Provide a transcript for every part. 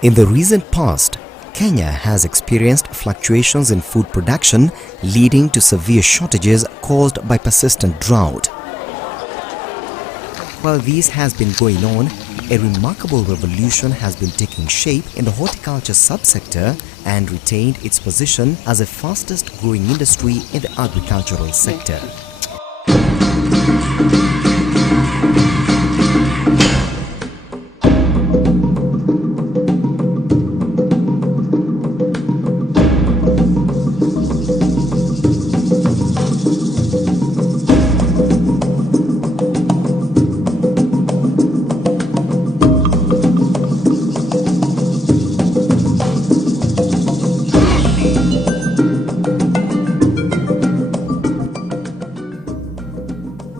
In the recent past, Kenya has experienced fluctuations in food production, leading to severe shortages caused by persistent drought. While this has been going on, a remarkable revolution has been taking shape in the horticulture subsector and retained its position as the fastest growing industry in the agricultural sector.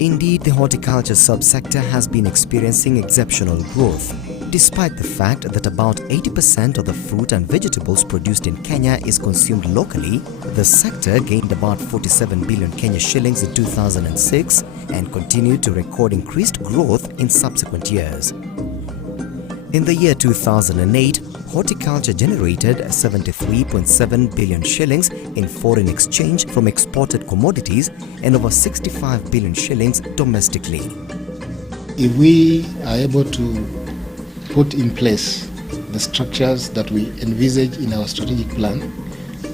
Indeed, the horticulture subsector has been experiencing exceptional growth. Despite the fact that about 80% of the fruit and vegetables produced in Kenya is consumed locally, the sector gained about 47 billion Kenya shillings in 2006 and continued to record increased growth in subsequent years. In the year 2008, horticulture generated 73.7 billion shillings in foreign exchange from exported commodities and over 65 billion shillings domestically. If we are able to put in place the structures that we envisage in our strategic plan,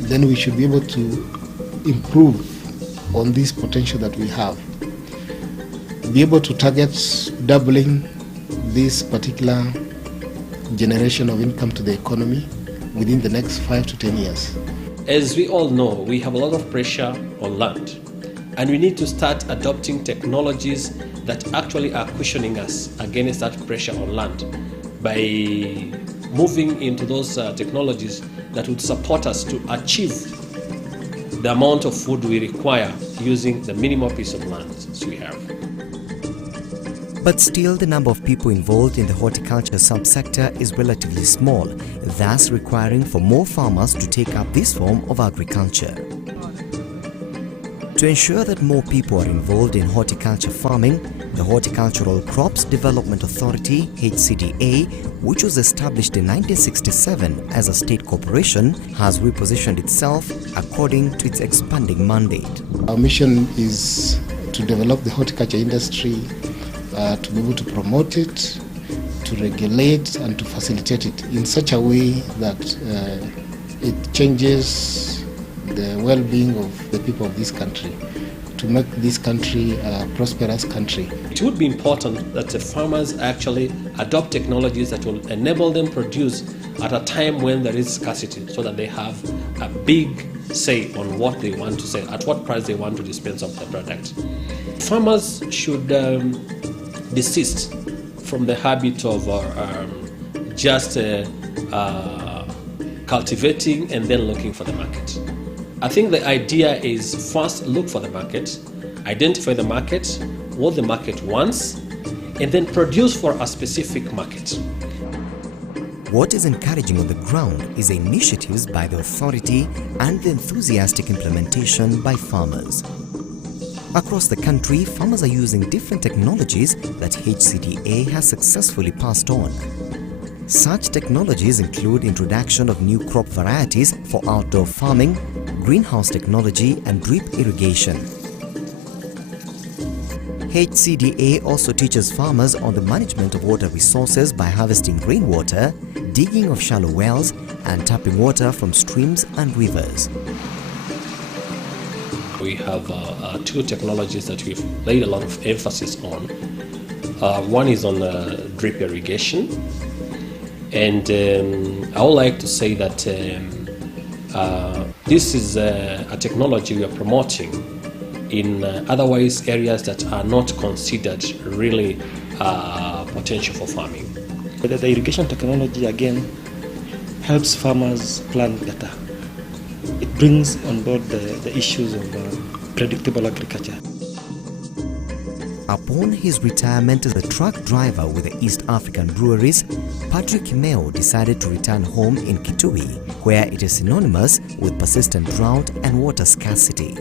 then we should be able to improve on this potential that we have. Be able to target doubling this particular generation of income to the economy within the next 5 to 10 years. As we all know, we have a lot of pressure on land, and we need to start adopting technologies that actually are cushioning us against that pressure on land by moving into those technologies that would support us to achieve the amount of food we require using the minimal piece of land we have. But still, the number of people involved in the horticulture subsector is relatively small, thus requiring for more farmers to take up this form of agriculture. To ensure that more people are involved in horticulture farming, the Horticultural Crops Development Authority (HCDA), which was established in 1967 as a state corporation, has repositioned itself according to its expanding mandate. Our mission is to develop the horticulture industry, to be able to promote it, to regulate and to facilitate it in such a way that it changes the well-being of the people of this country, to make this country a prosperous country. It would be important that the farmers actually adopt technologies that will enable them produce at a time when there is scarcity, so that they have a big say on what they want to sell, at what price they want to dispense of the product. Farmers should desist from the habit of just cultivating and then looking for the market. I think the idea is first look for the market, identify the market, what the market wants, and then produce for a specific market. What is encouraging on the ground is the initiatives by the authority and the enthusiastic implementation by farmers. Across the country, farmers are using different technologies that HCDA has successfully passed on. Such technologies include introduction of new crop varieties for outdoor farming, greenhouse technology and drip irrigation. HCDA also teaches farmers on the management of water resources by harvesting rainwater, digging of shallow wells and tapping water from streams and rivers. We have two technologies that we've laid a lot of emphasis on. One is on drip irrigation, and I would like to say that this is a technology we are promoting in otherwise areas that are not considered really potential for farming. The irrigation technology again helps farmers plan better. It brings on board the issues of predictable agriculture. Upon his retirement as a truck driver with the East African breweries, Patrick Kimeo decided to return home in Kitui, where it is synonymous with persistent drought and water scarcity.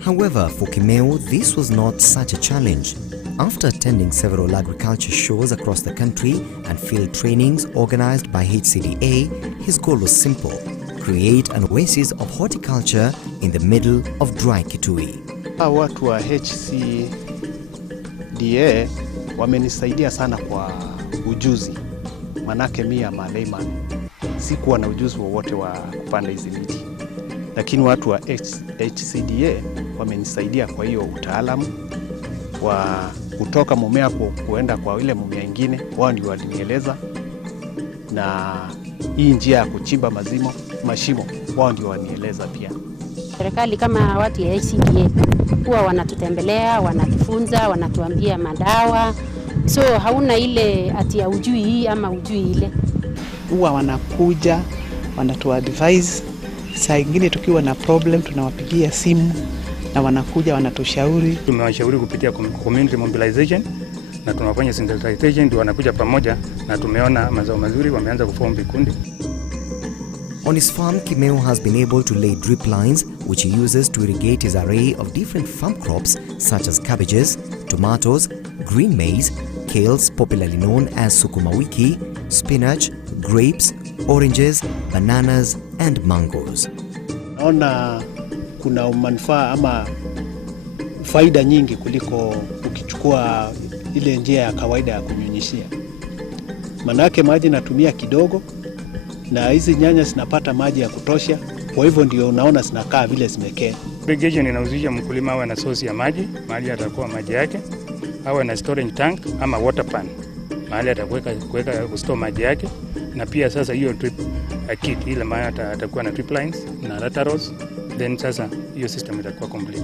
However, for Kimeo, this was not such a challenge. After attending several agriculture shows across the country and field trainings organized by HCDA, his goal was simple: create an oasis of horticulture in the middle of dry Kitui. Watu wa HCDA wamenisaidia sana kwa ujuzi, manake mimi ama layman sikuwa na ujuzi wowote wa kupanda hizi miti, lakini watu wa HCDA wamenisaidia kwa hiyo utaalamu wa kutoka mmea kuenda kwa ile mmea ingine. Wao ndio walinieleza, na hii njia ya kuchimba mashimo wao ndio wanieleza pia. Serikali kama watu ya HCDA huwa wanatutembelea, wanatufunza, wanatuambia madawa, so hauna ile ati ya ujui hii ama ujui ile. Huwa wanakuja, wanatuadvise. Saa ingine tukiwa na problem tunawapigia simu na wanakuja wanatushauri. Tumewashauri kupitia community mobilization na tunafanya sensitization, ndio wanakuja pamoja, na tumeona mazao mazuri, wameanza kuform vikundi. On his farm, Kimeu has been able to lay drip lines which he uses to irrigate his array of different farm crops such as cabbages, tomatoes, green maize, kales popularly known as sukuma wiki, spinach, grapes, oranges, bananas and mangoes. Naona kuna manufaa ama faida nyingi kuliko ukichukua ile njia ya kawaida ya kunyunyishia. Manake maji natumia kidogo na hizi nyanya zinapata maji ya kutosha, kwa hivyo ndio unaona zinakaa vile zimekea. Irrigation inahusisha mkulima awe na source ya maji, mahali atakuwa maji yake, awe na storage tank ama water pan, mahali atakuweka kustore maji yake, na pia sasa hiyo drip kit ile mahali atakuwa na drip lines na laterals, then sasa hiyo system itakuwa complete.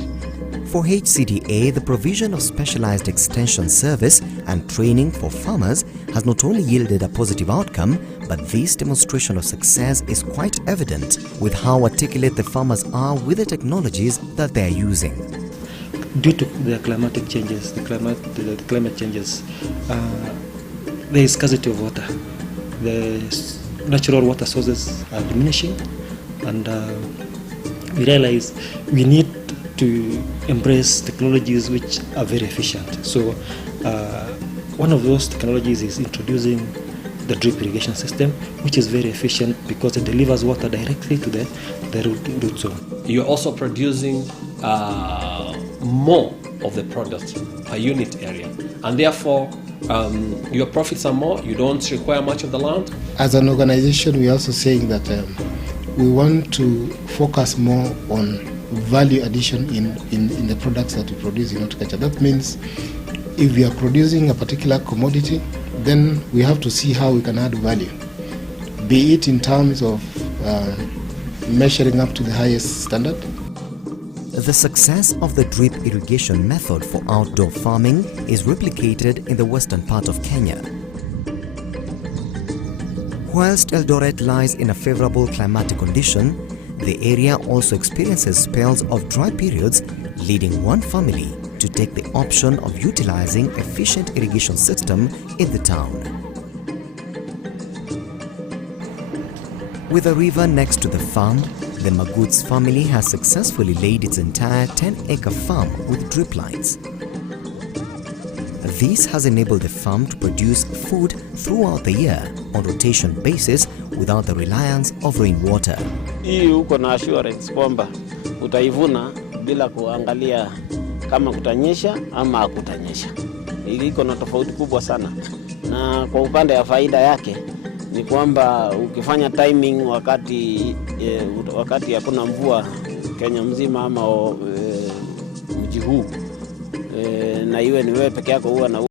For HCDA, the provision of specialized extension service and training for farmers has not only yielded a positive outcome, but this demonstration of success is quite evident with how articulate the farmers are with the technologies that they are using. Due to the climatic changes, the climate changes, there is scarcity of water. The natural water sources are diminishing, and we realize we need to embrace technologies which are very efficient. So one of those technologies is introducing the drip irrigation system, which is very efficient because it delivers water directly to the root zone. You're also producing more of the product per unit area, and therefore your profits are more, you don't require much of the land. As an organization, we are also saying that we want to focus more on value addition in the products that we produce in horticulture. That means if we are producing a particular commodity, then we have to see how we can add value, be it in terms of measuring up to the highest standard. The success of the drip irrigation method for outdoor farming is replicated in the western part of Kenya. Whilst Eldoret lies in a favorable climatic condition, the area also experiences spells of dry periods, leading one family to take the option of utilizing efficient irrigation system in the town. With a river next to the farm, the Magut's family has successfully laid its entire 10-acre farm with drip lines. This has enabled the farm to produce food throughout the year on rotation basis without the reliance of rainwater. Hii uko na assurance kwamba utaivuna bila kuangalia kama kutanyesha ama hakutanyesha. Hii iko na tofauti kubwa sana. Na kwa upande ya faida yake ni kwamba ukifanya timing wakati hakuna mvua Kenya mzima ama mji huu, na iwe ni wewe peke yako huwa na